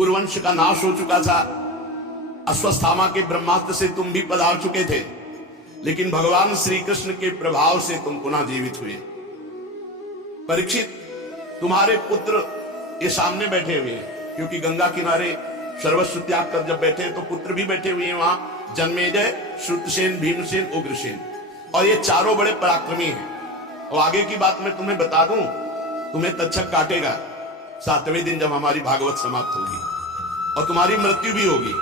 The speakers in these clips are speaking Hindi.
कुरुवंश का नाश हो चुका था, अश्वत्थामा के ब्रह्मास्त्र से तुम भी पधार चुके थे, लेकिन भगवान श्री कृष्ण के प्रभाव से तुम पुनः जीवित हुए। परीक्षित, तुम्हारे पुत्र ये सामने बैठे हुए हैं, क्योंकि गंगा किनारे सर्वस्व त्याग कर जब बैठे तो पुत्र भी बैठे हुए हैं वहां, जन्मेजय, श्रुतसेन, भीमसेन, उग्रसेन, और ये चारों बड़े पराक्रमी हैं। और आगे की बात मैं तुम्हें बता दूं, तुम्हें तक्षक काटेगा 7वें दिन जब हमारी भागवत समाप्त होगी, और तुम्हारी मृत्यु भी होगी।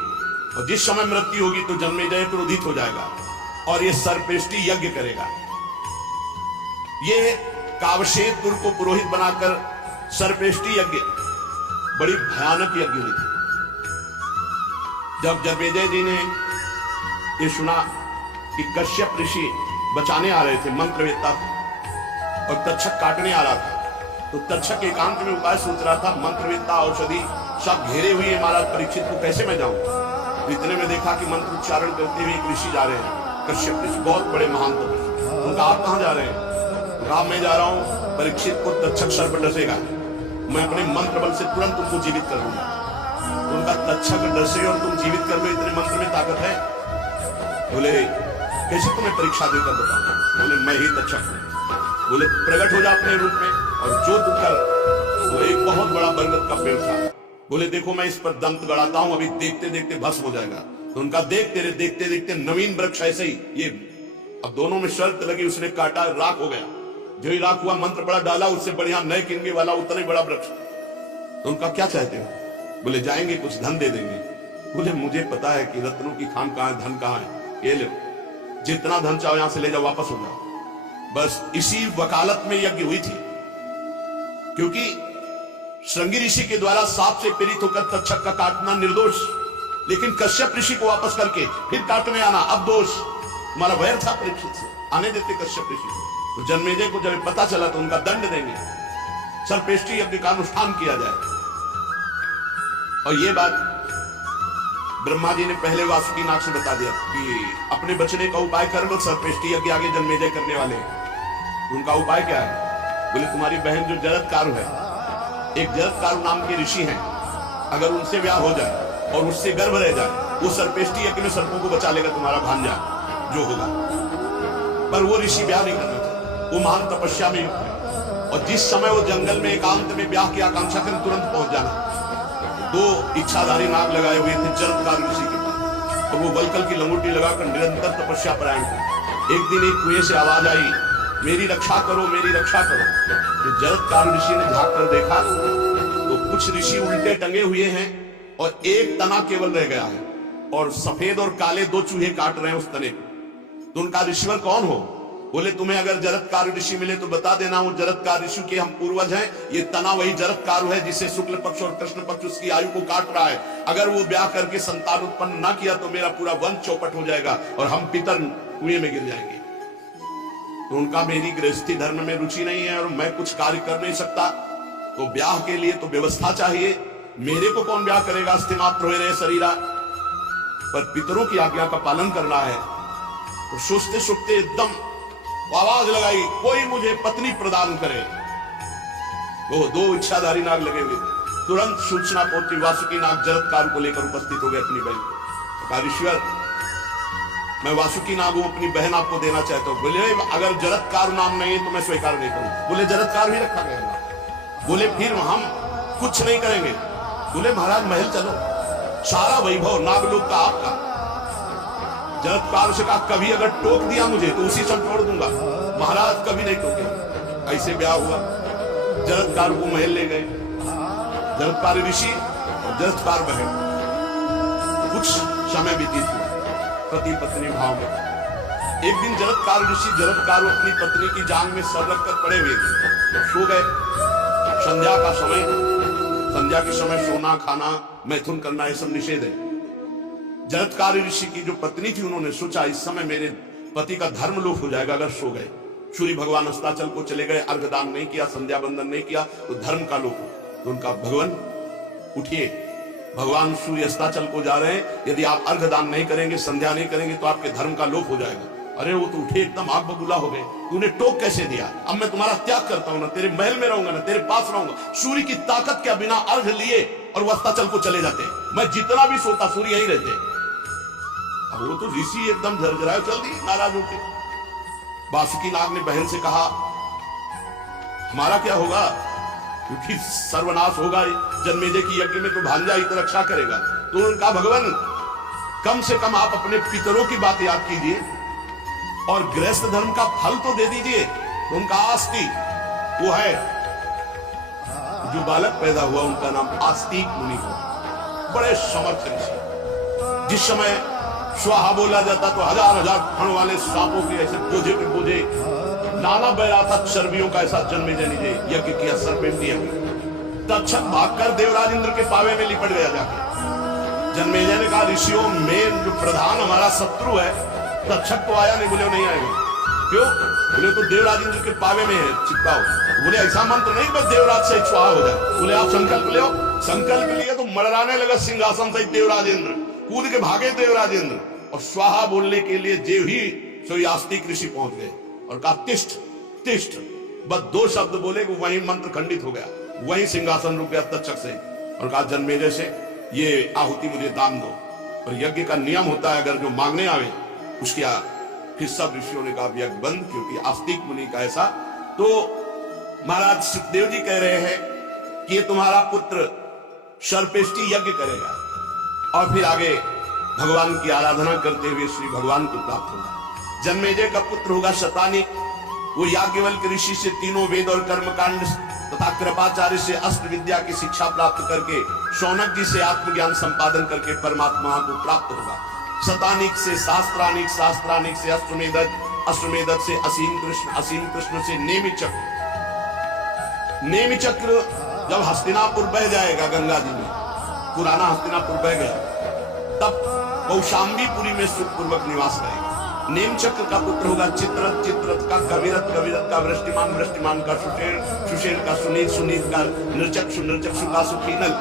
और जिस समय मृत्यु होगी तो जन्मेजय क्रोधित हो जाएगा और ये सर्पेष्टि यज्ञ करेगा। ये कावशेतपुर को पुरोहित बनाकर सर्पेष्टि यज्ञ, बड़ी भयानक यज्ञ हुई थी। जब जन्मेजय जी ने ये सुना कि कश्यप ऋषि बचाने आ रहे थे, मंत्रवेत्ता थे, और तक्षक काटने आ रहा था, तो तक्षक एकांत में उपाय सोच रहा था, मंत्रवेत्ता औषधि सब घेरे हुए महाराज परीक्षित को कैसे मैं जाऊं। तो इतने में देखा कि मंत्र उच्चारण करते हुए एक ऋषि जा रहे हैं, कश्यप ऋषि, बहुत बड़े महान तपस्वी। उनका आप कहां जा रहे हैं? कहा मैं जा रहा हूं, परीक्षित को तक्षक सर्प डसेगा, मैं अपने मंत्र बल से तुरंत तुमको जीवित कर दूंगा। तो उनका तक्षक डसे और तुम जीवित कर लो, इतने मंत्र में ताकत है? बोले कैसे तुम्हें परीक्षा देकर बताऊं? बोले मैं ही तक्षक हूं। बोले प्रकट हो जा अपने रूप में, और जो तू कर। वो एक बहुत बड़ा बरगद का पेड़ था। बोले देखो मैं इस पर दंत गड़ाता हूं, अभी देखते देखते भस्म हो जाएगा। तो उनका देखते देखते नवीन वृक्ष ऐसे ही, ये अब दोनों में शर्त लगी, उसने काटा, राख हो गया। जो ही राख हुआ, मंत्र बड़ा डाला, उससे बढ़िया नए किनगे वाला उतना ही बड़ा वृक्ष। तो उनका क्या चाहते हो? बोले जाएंगे, कुछ धन दे देंगे। बोले मुझे पता है कि रत्नों की खान कहां है, धन कहां है, ये लो, जितना धन चाहो यहां से ले जाओ, वापस हो जाओ। बस इसी वकालत में यज्ञ हुई थी, क्योंकि श्रृंगी ऋषि के द्वारा सांप से पीड़ित होकर तक्षक का काटना निर्दोष, लेकिन कश्यप ऋषि को वापस करके फिर काटने आना अब दोष। तुम्हारा वैर था परीक्षित से, आने देते कश्यप ऋषि को। तो जन्मेजय को जब पता चला तो उनका दंड देंगे, सर्पेष्टि यज्ञ का अनुष्ठान किया जाए। और ये बात ब्रह्मा जी ने पहले वासुकी नाग से बता दिया कि अपने बचने का उपाय कर लो, सर्पेष्टि यज्ञ आगे जन्मेजय करने वाले हैं। उनका उपाय क्या है? बोले तुम्हारी बहन जो जरत्कारु है, एक जरत्कारु नाम के ऋषि हैं, अगर उनसे ब्याह हो जाए और उससे गर्भ रह जाए, वो सर्पेष्टि यज्ञ में सर्पों को बचा लेगा, तुम्हारा भांजा जो होगा। पर वो ऋषि ब्याह नहीं करना चाहता, वो महान तपस्या में युक्त है, और जिस समय वो जंगल में एकांत में ब्याह की आकांक्षा करें, तुरंत पहुंच जाना। 2 इच्छाधारी नाग लगाए हुए थे जरत्कार ऋषि के पास, और वो वलकल की लंगोटी लगाकर निरंतर तपस्या परायण थे। एक दिन एक कुएं से आवाज आई, मेरी रक्षा करो, मेरी रक्षा करो। तो जरत्कार ऋषि ने झांक कर देखा तो कुछ ऋषि उल्टे टंगे हुए हैं और एक तना केवल रह गया है, और सफेद और काले 2 चूहे काट रहे हैं उस तने को। तो उनका ऋषिवर कौन हो? बोले तुम्हें अगर जरत्कार ऋषि मिले तो बता देना, वो जरत्कार ऋषि के हम पूर्वज हैं। ये तना वही जरत्कार है जिसे शुक्ल पक्ष और कृष्ण पक्ष उसकी आयु को काट रहा है। अगर वो ब्याह करके संतान उत्पन्न ना किया तो मेरा पूरा वंश चौपट हो जाएगा और हम पितर कुएं में गिर जाएंगे। तो उनका मेरी गृहस्थी धर्म में रुचि नहीं है और मैं कुछ कार्य कर नहीं सकता, तो ब्याह के लिए तो व्यवस्था चाहिए। मेरे को कौन ब्याह करेगा? अस्थिमात्र हुए रहे शरीरा, पर पितरों की आज्ञा का पालन करना है। तो सोचते सोचते एकदम आवाज लगाई, कोई मुझे पत्नी प्रदान करे। तो 2 इच्छाधारी नाग लगे हुए थे। तुरंत सूचना पहुंची, वासुकी नाग जरत्कार को लेकर उपस्थित हो गए अपनी बहन। कहा ऋषिवर मैं वासुकी नाग हूं, अपनी बहन आपको देना चाहता हूं। बोले अगर जरत्कार नाम नहीं है तो मैं स्वीकार नहीं करूं। बोले जरत्कार भी रखा गया। बोले फिर हम कुछ नहीं करेंगे। बोले महाराज महल चलो, सारा वैभव नागलोक का आपका। जरत्कार से कहा कभी अगर टोक दिया मुझे तो उसी समय छोड़ दूंगा। महाराज कभी नहीं टोके। ऐसे ब्याह हुआ, जरत्कार को महल ले गए, जरत्कार ऋषि और जरत्कार बहन। कुछ समय व्यतीत हुआ पति पत्नी भाव में। एक दिन जरत्कार ऋषि जरत्कार अपनी पत्नी की जांग में सर रखकर पड़े हुए थे, सो गए। संध्या का समय, संध्या के समय सोना खाना मैथुन करना ये सब निषेध है। जरत्कार ऋषि की जो पत्नी थी, उन्होंने सोचा इस समय मेरे पति का धर्म लोप हो जाएगा अगर सो गए। सूर्य भगवान अस्ताचल को चले गए, अर्घदान नहीं किया, संध्या बंदन नहीं किया तो धर्म का लोप हो। तो उनका भगवान उठिए, भगवान सूर्य अस्ताचल को जा रहे हैं, यदि आप अर्घदान नहीं करेंगे, संध्या नहीं करेंगे तो आपके धर्म का लोप हो जाएगा। अरे वो तो उठे, एकदम आग बबूला हो गए। तूने टोक कैसे दिया? अब मैं तुम्हारा त्याग करता हूं, ना तेरे महल में रहूंगा, ना तेरे पास रहूंगा। सूर्य की ताकत के बिना अर्घ लिए और वो अस्ताचल को चले जाते। मैं जितना भी सोता सूर्य यहीं रहते। अब वो तो ऋषि एकदम झरझराए चल दी नाराज होते। बासुकी नाग ने बहन से कहा हमारा क्या होगा, क्योंकि सर्वनाश होगा जन्मेजय की यज्ञ में, तो भांजा ही तो रक्षा करेगा। तो उन्होंने कहा भगवान कम से कम आप अपने पितरों की बात याद कीजिए और गृहस्थ धर्म का फल तो दे दीजिए। तो उनका आस्ती वो है, जो बालक पैदा हुआ उनका नाम आस्तिक मुनि हुआ। बड़े समर्थ ऋषि। जिस समय स्वाहा बोला जाता तो हजार हजार फण वाले सांपों के ऐसे बोझे पे बोझे नाना बह रहा था चर्बियों का, ऐसा जन्मेजय ने यज्ञ किया सर्पेंटिया। तक्षक भागकर देवराज इंद्र के पावे में लिपट गया जाके। जन्मेजय ने कहा ऋषियों में जो प्रधान हमारा शत्रु है तक्षक तो आया नहीं। बोले नहीं आएगा। क्यों? बोले तो देवराज इंद्र के पावे में है, चिपकाओ। बोले ऐसा मंत्र नहीं बस देवराज से स्वाहा हो जाए। बोले आप संकल्प ले। संकल्प लिए तो मड़राने लगा सिंहासन से देवराज इंद्र, कूद के भागे देवराज इंद्र। और स्वाहा बोलने के लिए जेव ही सोई आस्तिक ऋषि पहुंच गए और कहा तिष्ठ तिष्ठ। बस दो शब्द बोले कि वही मंत्र खंडित हो गया, वही सिंहासन रुक गया तक्षक से। और कहा जन्मेजय से ये आहुति मुझे दान दो। और यज्ञ का नियम होता है अगर जो मांगने आवे उसके फिर सब ऋषियों ने कहा यज्ञ बंद, क्योंकि आस्तिक मुनि का ऐसा। तो महाराज सुखदेव जी कह रहे हैं कि ये तुम्हारा पुत्र सर्पेष्टि यज्ञ करेगा और फिर आगे भगवान की आराधना करते हुए श्री भगवान को प्राप्त होगा। जन्मेजय का पुत्र होगा शतानिक। वो याज्ञवल्क्य ऋषि से तीनों वेद और कर्मकांड तथा कृपाचार्य से अस्त्र विद्या की शिक्षा प्राप्त करके शौनक जी से आत्मज्ञान संपादन करके परमात्मा को प्राप्त होगा। शतानिक से शास्त्रानिक, शास्त्रानिक से अश्वमेधक, अश्वमेधक से असीम कृष्ण, असीम कृष्ण से नेमि चक्र। नेमि चक्र जब हस्तिनापुर बह जाएगा गंगा जी में, पुराना हस्तिनापुर बह गया, तब कौशाम्बीपुरी में सुखपूर्वक निवास करेगा। नेम चक्र का पुत्र होगा चित्ररथ, चित्ररथ का कविरथ, कविरथ का वृष्टिमान, वृष्टिमान का सुषेण, सुषेण का सुनीत, सुनीत का नृचक्षु, नृचक्षु का सुखीनल।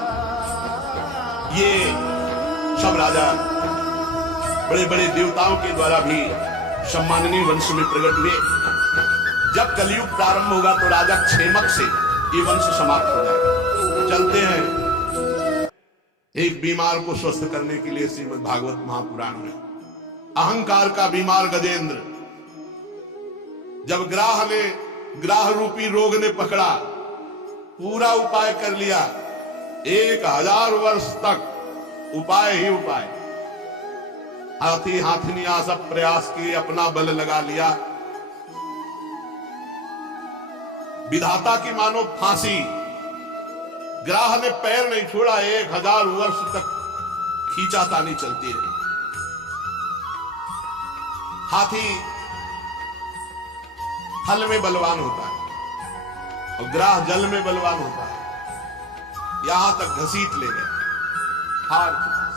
ये सब राजा बड़े बड़े देवताओं के द्वारा भी सम्माननीय वंश में प्रकट हुए। जब कलयुग प्रारंभ होगा तो राजा क्षेमक से ये वंश समाप्त हो जाएगा। चलते हैं एक बीमार को स्वस्थ करने के लिए श्रीमद् भागवत महापुराण में। अहंकार का बीमार गजेंद्र, जब ग्राह रूपी रोग ने पकड़ा, पूरा उपाय कर लिया, 1000 वर्ष तक उपाय ही उपाय, हाथी हाथनिया सब प्रयास किए, अपना बल लगा लिया। विधाता की मानो फांसी, ग्राह ने पैर नहीं छोड़ा, 1000 वर्ष तक खींचातानी चलती रही। हाथी थल में बलवान होता है और ग्राह जल में बलवान होता है। यहां तक घसीट ले गए, हार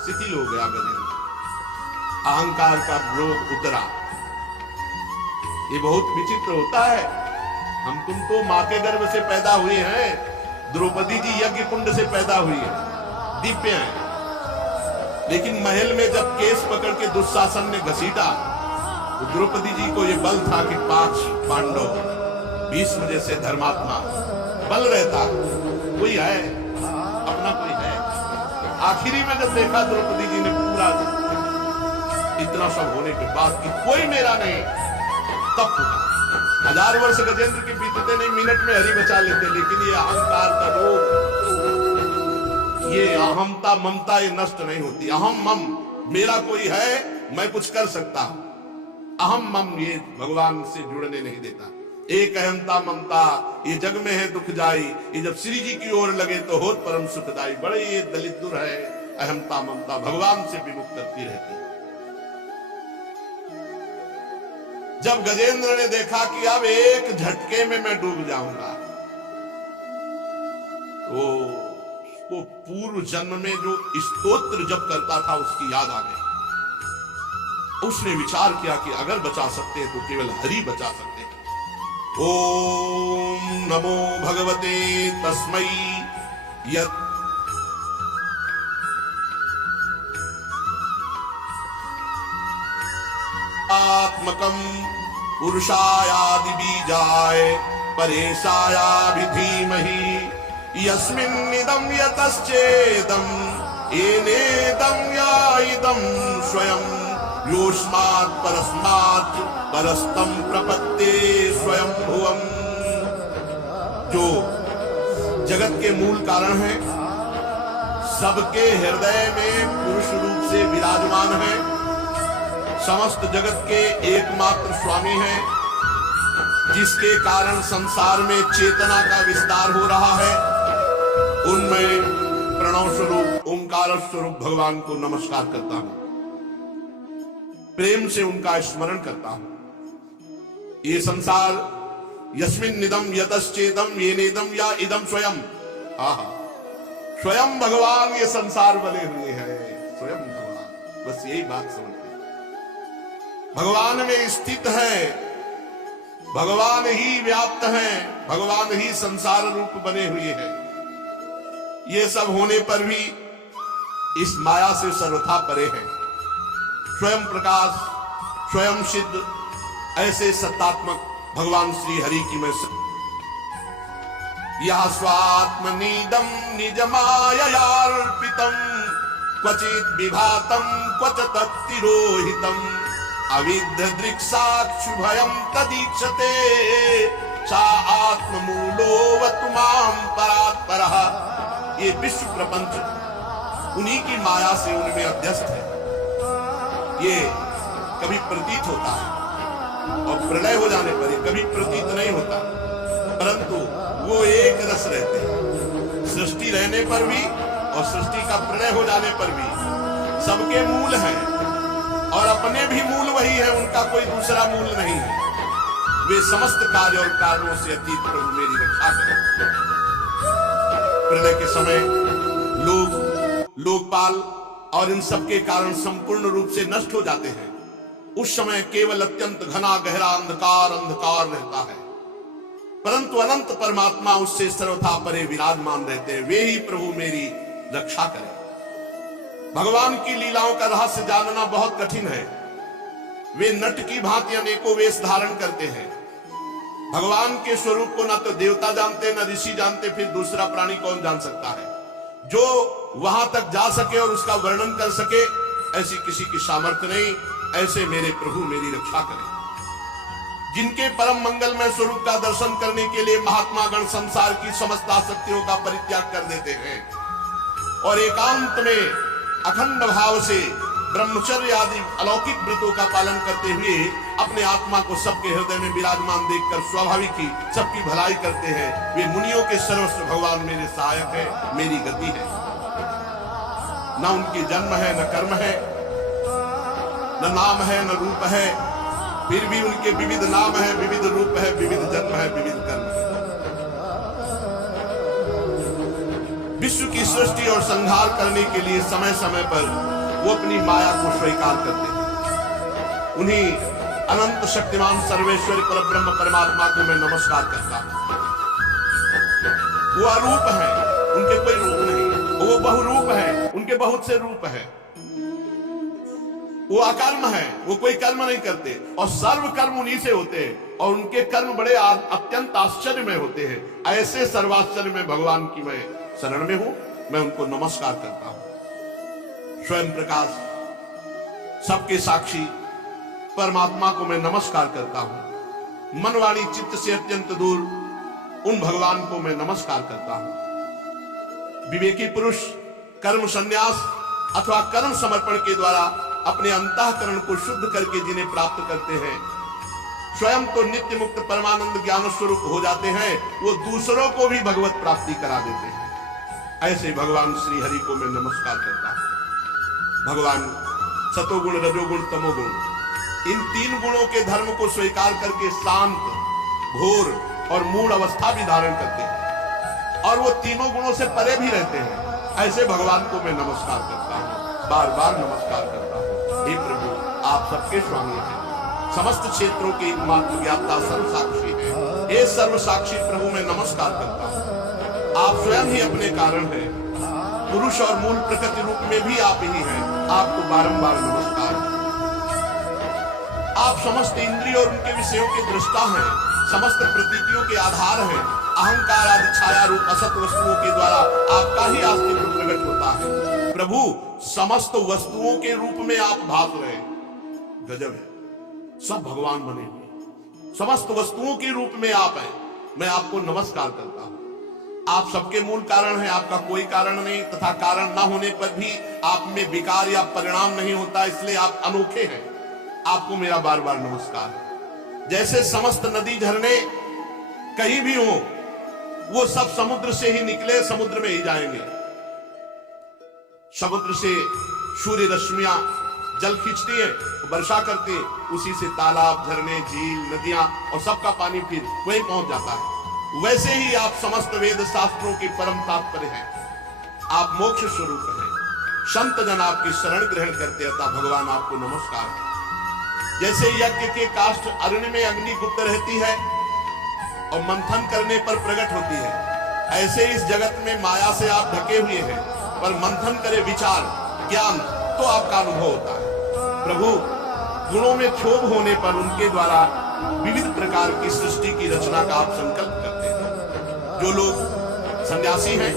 शिथिल हो गया गजेंद्र। अहंकार का रोग उतरा। ये बहुत विचित्र होता है। हम तुम तो मां के गर्भ से पैदा हुए हैं, द्रौपदी जी यज्ञ कुंड से पैदा हुई है, दिव्य है। लेकिन महल में जब केस पकड़ के दुशासन ने घसीटा तो द्रौपदी जी को यह बल था कि 5 पांडव, 20 जैसे धर्मात्मा बल रहता, कोई है, अपना कोई है। आखिरी में जब देखा द्रौपदी जी ने पूरा इतना सब होने के बाद कि कोई मेरा नहीं, तब 1000 वर्ष गजेंद्र के बीतते नहीं, मिनट में हरि बचा लेते। लेकिन ये अहंकार का रोग, ये अहमता ममता ये नष्ट नहीं होती। अहम मम, मेरा कोई है, मैं कुछ कर सकता हूं। अहम मम ये भगवान से जुड़ने नहीं देता। एक अहमता ममता ये जग में है दुख जाई, ये जब श्री जी की ओर लगे तो होत परम सुखदाई। बड़े ये दलित दुर है अहमता ममता, भगवान से विमुक्त करती रहती। जब गजेंद्र ने देखा कि अब एक झटके में मैं डूब जाऊंगा, तो उसको पूर्व जन्म में जो स्तोत्र जप करता था उसकी याद आ गई। उसने विचार किया कि अगर बचा सकते हैं तो केवल हरि बचा सकते हैं। ओम नमो भगवते तस्मै यत् आत्मकम पुरुषायादि बीजाय परेशाया भी धीमहि यस्मिन्निदं यतश्चेदं येनेदं या इदं स्वयं योऽस्मात् परस्मात् परस्तं प्रपत्ते स्वयं भुवम्। जो जगत के मूल कारण है, सबके हृदय में पुरुष रूप से विराजमान है, समस्त जगत के एकमात्र स्वामी है, जिसके कारण संसार में चेतना का विस्तार हो रहा है, उनमें प्रणव स्वरूप ओंकार स्वरूप भगवान को नमस्कार करता हूं, प्रेम से उनका स्मरण करता हूं। ये संसार यस्मिन्निदं यतश्चेदं येनेदं या इदं स्वयं, आहा, स्वयं भगवान ये संसार बने हुए हैं, स्वयं भगवान। बस यही बात समझ, भगवान में स्थित है, भगवान ही व्याप्त है, भगवान ही संसार रूप बने हुए हैं। ये सब होने पर भी इस माया से सर्वथा परे है। स्वयं प्रकाश, स्वयं सिद्ध, ऐसे सत्तात्मक भगवान श्री हरि की मैं यह स्वात्मनीदं निजमाययार्पितं क्वचित् विभातं क्वच तत्तिरोहितं अविद्यदृक्साक्षुभयं तदीक्षते सा आत्ममूलोऽवतु मां परात्परः। ये विश्व प्रपंच उन्हीं की माया से उनमें अध्यस्त है। ये कभी प्रतीत होता है और प्रलय हो जाने पर कभी प्रतीत नहीं होता, परंतु वो एक रस रहते हैं। सृष्टि रहने पर भी और सृष्टि का प्रलय हो जाने पर भी सबके मूल हैं और अपने भी मूल वही है, उनका कोई दूसरा मूल नहीं है। वे समस्त कार्य और कारणों से अतीत प्रभु मेरी रक्षा करें। प्रलय के समय लोकपाल और इन सब के कारण संपूर्ण रूप से नष्ट हो जाते हैं। उस समय केवल अत्यंत घना गहरा अंधकार रहता है, परंतु अनंत परमात्मा उससे सर्वथा परे विराजमान रहते हैं। वे ही प्रभु मेरी रक्षा करें। भगवान की लीलाओं का रहस्य जानना बहुत कठिन है। वे नट की भांति अनेकों वेश धारण करते हैं। भगवान के स्वरूप को ना तो देवता जानते, ना ऋषि जानते, फिर दूसरा प्राणी कौन जान सकता है? जो वहां तक जा सके और उसका वर्णन कर सके, ऐसी किसी की सामर्थ्य नहीं। ऐसे मेरे प्रभु मेरी रक्षा करें। जिनके परम मंगलमय स्वरूप का दर्शन करने के लिए महात्मा गण संसार की समस्त आसक्तियों का परित्याग कर देते हैं और एकांत में अखंड भाव से ब्रह्मचर्य आदि अलौकिक व्रतों का पालन करते हुए अपने आत्मा को सबके हृदय में विराजमान देखकर स्वाभाविक ही सबकी भलाई करते हैं। वे मुनियों के सर्वस्व भगवान मेरे सहायक है, मेरी गति है। न उनके जन्म है, न कर्म है, न नाम है, न रूप है, फिर भी उनके विविध नाम है, विविध रूप है, विविध जन्म है, विविध कर्म है। विश्व की सृष्टि और संहार करने के लिए समय समय पर वो अपनी माया को स्वीकार करते हैं। उन्हीं अनंत शक्तिमान सर्वेश्वर परब्रह्म परमात्मा को मैं नमस्कार करता हूं। वो अरूप है, उनके कोई रूप नहीं। वो बहुरूप है, उनके बहुत से रूप है। वो अकर्म है, वो कोई कर्म नहीं करते और सर्व कर्म उन्हीं से होते हैं और उनके कर्म बड़े अत्यंत आश्चर्य में होते हैं। ऐसे सर्वाश्चर्य में भगवान की मैं शरण में हूं, मैं उनको नमस्कार करता हूं। स्वयं प्रकाश, सबके साक्षी परमात्मा को मैं नमस्कार करता हूं। मन वाणी चित्त से अत्यंत दूर उन भगवान को मैं नमस्कार करता हूं। विवेकी पुरुष कर्म संन्यास अथवा कर्म समर्पण के द्वारा अपने अंतःकरण को शुद्ध करके जिन्हें प्राप्त करते हैं, स्वयं तो नित्य मुक्त परमानंद ज्ञान स्वरूप हो जाते हैं, वो दूसरों को भी भगवत प्राप्ति करा देते हैं। ऐसे भगवान श्री हरि को मैं नमस्कार करता हूं। भगवान सतोगुण, रजोगुण, तमोगुण, इन तीन गुणों के धर्म को स्वीकार करके शांत, घोर और मूढ़ अवस्था भी धारण करते हैं और वो तीनों गुणों से परे भी रहते हैं। ऐसे भगवान को मैं नमस्कार करता हूं, बार बार नमस्कार करता हूं। हे प्रभु, आप सबके स्वामी हैं, समस्त क्षेत्रों के एकमात्र ज्ञाता सर्व साक्षी हैं। हे सर्व साक्षी प्रभु, मैं नमस्कार करता हूं। आप स्वयं ही अपने कारण हैं, पुरुष और मूल प्रकृति रूप में भी आप ही हैं। आपको बारंबार नमस्कार। आप समस्त इंद्रिय और उनके विषयों के दृष्टा हैं, समस्त प्रतीतियों के आधार हैं। अहंकार आदि छाया रूप असत वस्तुओं के द्वारा आपका ही अस्तित्व प्रकट होता है। प्रभु समस्त वस्तुओं के रूप में आप भास रहे हैं, गजब है। सब भगवान बने हुए समस्त वस्तुओं के रूप में आप हैं। मैं आपको नमस्कार करता हूं। आप सबके मूल कारण हैं, आपका कोई कारण नहीं, तथा कारण ना होने पर भी आप में विकार या परिणाम नहीं होता, इसलिए आप अनोखे हैं। आपको मेरा बार बार नमस्कार है। जैसे समस्त नदी झरने कहीं भी हो, वो सब समुद्र से ही निकले, समुद्र में ही जाएंगे। समुद्र से सूर्य रश्मियां जल खींचती है, वर्षा करती है, उसी से तालाब, झरने, झील, नदियां और सबका पानी फिर वहीं पहुंच जाता है। वैसे ही आप समस्त वेद शास्त्रों के परम तात्पर्य हैं। आप मोक्ष स्वरूप हैं। संत जन आपकी शरण ग्रहण करते, अतः भगवान आपको नमस्कार है। जैसे यज्ञ के काष्ठ अग्नि में अग्नि गुप्त रहती है और मंथन करने पर प्रकट होती है, ऐसे इस जगत में माया से आप ढके हुए हैं, पर मंथन करे विचार ज्ञान तो आपका अनुभव होता है। प्रभु गुणों में क्षोभ होने पर उनके द्वारा विविध प्रकार की सृष्टि की रचना का आप संकल्प करते हैं। जो लोग सन्यासी हैं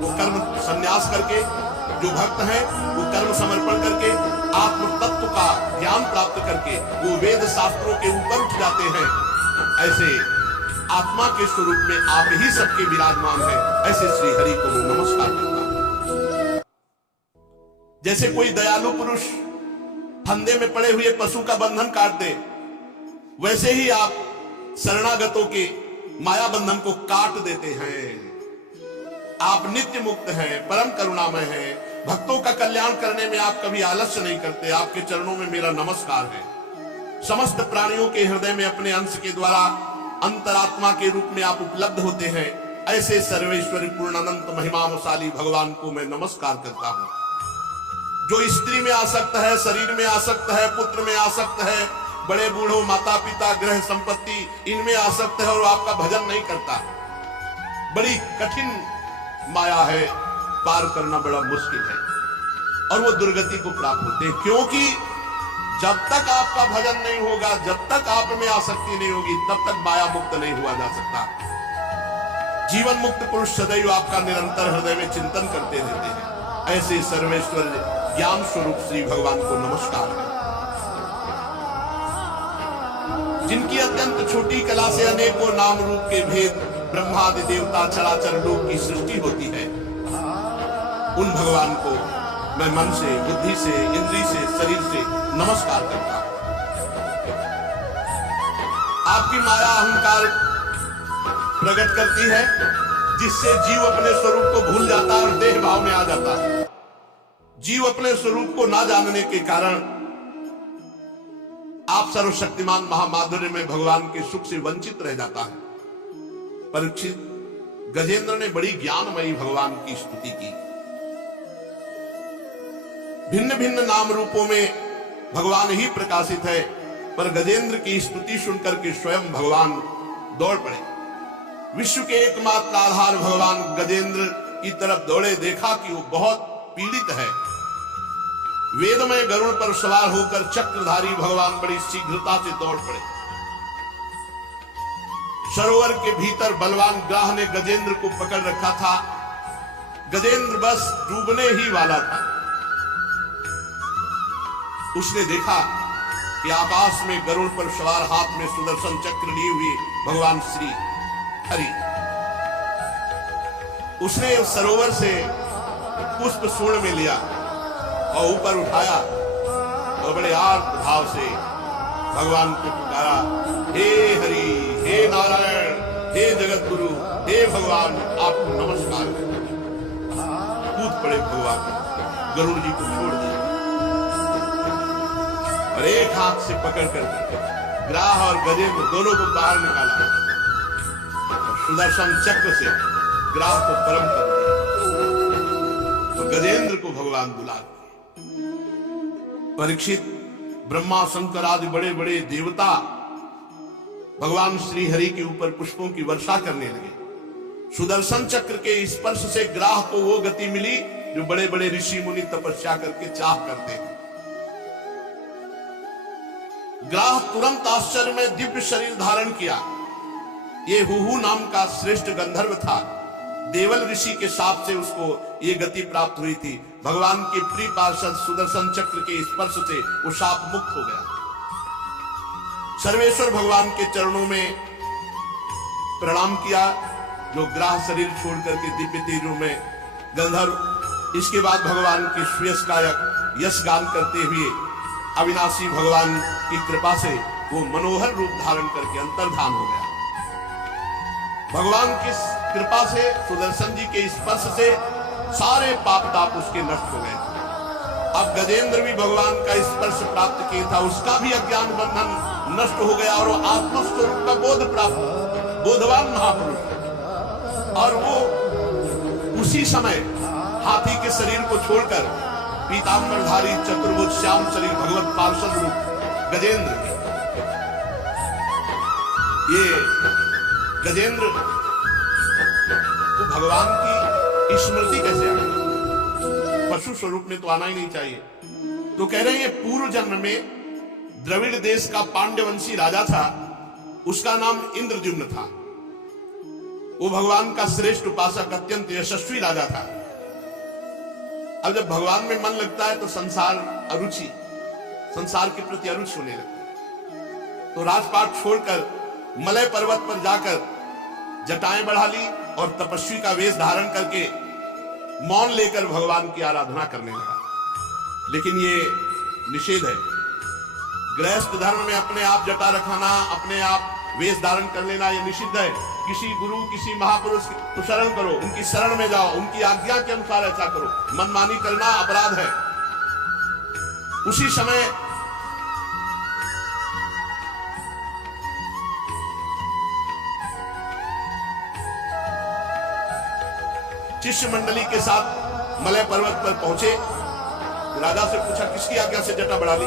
वो कर्म संन्यास करके, जो भक्त हैं वो कर्म समर्पण करके, आत्म तत्व का ज्ञान प्राप्त करके वो वेद शास्त्रों के ऊपर उठ जाते हैं। ऐसे आत्मा के स्वरूप में आप ही सबके विराजमान हैं। ऐसे श्री हरि को मैं नमस्कार करता हूं। जैसे कोई दयालु पुरुष फंदे में पड़े हुए पशु का बंधन काट दे, वैसे ही आप शरणागतों के माया बंधन को काट देते हैं। आप नित्य मुक्त हैं, परम करुणामय हैं। भक्तों का कल्याण करने में आप कभी आलस्य नहीं करते। आपके चरणों में मेरा नमस्कार है। समस्त प्राणियों के हृदय में अपने अंश के द्वारा अंतरात्मा के रूप में आप उपलब्ध होते हैं। ऐसे सर्वेश्वरी पूर्णानंत महिमाशाली भगवान को मैं नमस्कार करता हूं। जो स्त्री में आसक्त है, शरीर में आसक्त है, पुत्र में आसक्त है, बड़े बूढ़ों, माता पिता, ग्रह संपत्ति, इनमें आसक्त है और आपका भजन नहीं करता, बड़ी कठिन माया है, पार करना बड़ा मुश्किल है और वो दुर्गति को प्राप्त होते हैं। क्योंकि जब तक आपका भजन नहीं होगा, जब तक आप में आसक्ति नहीं होगी, तब तक माया मुक्त नहीं हुआ जा सकता। जीवन मुक्त पुरुष सदैव आपका निरंतर हृदय में चिंतन करते रहते हैं। ऐसे सर्वेश्वर ज्ञान स्वरूप श्री भगवान को नमस्कार है। जिनकी अत्यंत छोटी कला से अनेकों नाम रूप के भेद, ब्रह्मादि देवता, चराचर लोक की सृष्टि होती है, उन भगवान को मैं मन से, बुद्धि से, इंद्री से, शरीर से नमस्कार करता हूं। आपकी माया अहंकार प्रकट करती है, जिससे जीव अपने स्वरूप को भूल जाता है और देह भाव में आ जाता है। जीव अपने स्वरूप को ना जानने के कारण आप सर्वशक्तिमान महामाधुर्य में भगवान के सुख से वंचित रह जाता है। परीक्षित, गजेंद्र ने बड़ी ज्ञानमयी भगवान की स्तुति की। भिन्न भिन्न नाम रूपों में भगवान ही प्रकाशित है, पर गजेंद्र की स्तुति सुनकर के स्वयं भगवान दौड़ पड़े। विश्व के एकमात्र आधार भगवान गजेंद्र की तरफ दौड़े, देखा कि वो बहुत पीड़ित है। वेदमय गरुड़ पर सवार होकर चक्रधारी भगवान बड़ी शीघ्रता से दौड़ पड़े। सरोवर के भीतर बलवान ग्राह ने गजेंद्र को पकड़ रखा था। गजेंद्र बस डूबने ही वाला था। उसने देखा कि आकाश में गरुड़ पर सवार, हाथ में सुदर्शन चक्र लिए हुए भगवान श्री हरि। उसने सरोवर से पुष्प सूर्ण में लिया और ऊपर उठाया और बड़े आर्त भाव से भगवान को पुकारा, हे हरि, हे नारायण, हे जगत गुरु, हे भगवान, आपको नमस्कार। कूद पड़े भगवान, गरुड़ जी को छोड़ दिया और एक हाथ से पकड़ कर ग्राह और गजेंद्र दोनों को बाहर निकाला और सुदर्शन चक्र से ग्राह को परम कर दिया तो गजेंद्र को भगवान बुला दिए। परीक्षित, ब्रह्मा, शंकर आदि बड़े बड़े देवता भगवान श्री हरि के ऊपर पुष्पों की वर्षा करने लगे। सुदर्शन चक्र के स्पर्श से ग्राह को वो गति मिली जो बड़े बड़े ऋषि मुनि तपस्या करके चाह करते हैं। ग्राह तुरंत आश्चर्य में दिव्य शरीर धारण किया ये हुहू नाम का श्रेष्ठ गंधर्व था। देवल ऋषि के शाप से उसको ये गति प्राप्त हुई थी। भगवान के प्रिय पार्षद सुदर्शन चक्र के स्पर्श से वो शाप मुक्त हो गया। सर्वेश्वर भगवान के चरणों में प्रणाम किया, जो ग्राह शरीर छोड़ करके दिव्य तेजों में गंधर्व। इसके बाद भगवान के श्रेयस गायक यश गान करते हुए अविनाशी भगवान की कृपा से वो मनोहर रूप धारण करके अंतर्धान हो गया। भगवान की कृपा से, सुदर्शन जी के स्पर्श से सारे पाप ताप उसके नष्ट हो गए। अब गजेंद्र भी भगवान का स्पर्श प्राप्त किया था, उसका भी अज्ञान बंधन नष्ट हो गया और आत्मस्वरूप का बोध प्राप्त, बोधवान महापुरुष। और वो उसी समय हाथी के शरीर को छोड़कर पीतांबरधारी चतुर्भुज श्याम शरीर भगवत पार्षद रूप गजेंद्र के, ये गजेंद्र को भगवान की स्मृति कैसे आ गई? पशु स्वरूप में तो आना ही नहीं चाहिए। तो कह रहे हैं पूर्व जन्म में द्रविड़ देश का पांड्यवंशी राजा था, उसका नाम इंद्रद्युम्न था। वो भगवान का श्रेष्ठ उपासक, अत्यंत यशस्वी राजा था। अब जब भगवान में मन लगता है तो संसार अरुचि, संसार के प्रति अरुचि होने लगती है। तो राजपाट छोड़कर मलय पर्वत पर जाकर जटाएं बढ़ा ली और तपस्वी का वेश धारण करके मौन लेकर भगवान की आराधना करने लगा। लेकिन ये निषेध है। गृहस्थ धर्म में अपने आप जटा रखाना, अपने आप वेश धारण कर लेना, यह निषिद्ध है। किसी गुरु, किसी महापुरुष को शरण करो, उनकी शरण में जाओ, उनकी आज्ञा के अनुसार ऐसा करो। मनमानी करना अपराध है। उसी समय शिष्य मंडली के साथ मलय पर्वत पर पहुंचे। राजा से पूछा, किसकी आज्ञा से जटा बढ़ा ली?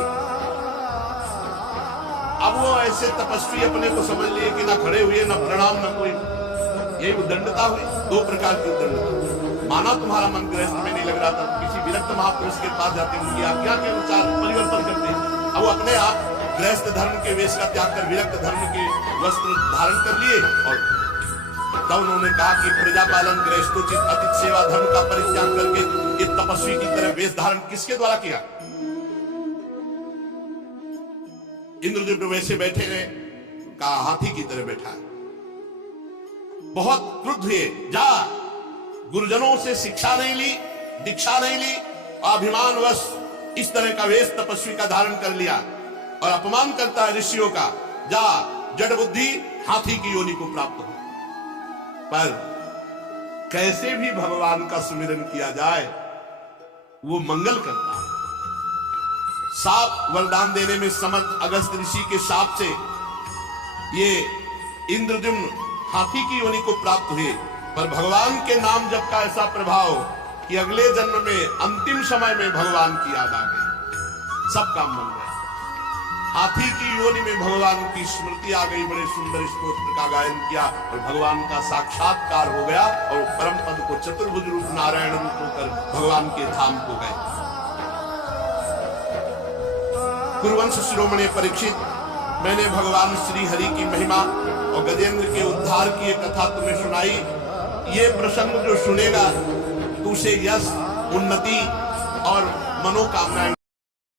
अब वो ऐसे तपस्वी अपने को समझ लिए कि ना खड़े हुए, ना प्रणाम, ना कोई। यही उद्दंडता हुई। दो प्रकार की उद्दंडता। माना तुम्हारा मन गृहस्थ में नहीं लग रहा था, किसी विरक्त महापुरुष के पास जाते, उनकी आज्ञा के अनुसार परिवर्तन करते। अब वो अपने आप गृहस्थ धर्म के वेश का त्याग कर विरक्त धर्म के वस्त्र धारण कर लिए। और तब उन्होंने कहा कि प्रजापालन, गृहस्थोचित, अतिथि सेवा, धर्म का परित्याग करके ये तपस्वी की तरह वेश धारण किसके द्वारा किया? इंद्रद्युम्न वैसे बैठे रहे, कहा हाथी की तरह बैठा है। बहुत क्रुद्ध हुए। जा, गुरुजनों से शिक्षा नहीं ली, दीक्षा नहीं ली, अभिमानवश इस तरह का वेश तपस्वी का धारण कर लिया और अपमान करता है ऋषियों का। जा, जड़ बुद्धि, हाथी की योनि को प्राप्त हो। पर कैसे भी भगवान का सुमिरन किया जाए, वो मंगल करता है। साप वरदान देने में समर्थ अगस्त ऋषि के शाप से ये इंद्रद्युम्न हाथी की योनि को प्राप्त हुए। पर भगवान के नाम जप का ऐसा प्रभाव कि अगले जन्म में, अंतिम समय में भगवान की याद आ गई, सब काम बन गया। हाथी की योनि में भगवान की स्मृति आ गई। बड़े सुंदर स्तोत्र का गायन किया और भगवान का साक्षात्कार हो गया और परम पद को चतुर्भुज रूप नारायण रूप होकर भगवान के धाम को गए। कुरुवंश शिरोमणि परीक्षित, मैंने भगवान श्री हरि की महिमा और गजेंद्र के उद्धार की एक कथा तुम्हें सुनाई। ये प्रसंग जो सुनेगा तो उसे यश, उन्नति और मनोकामनाएं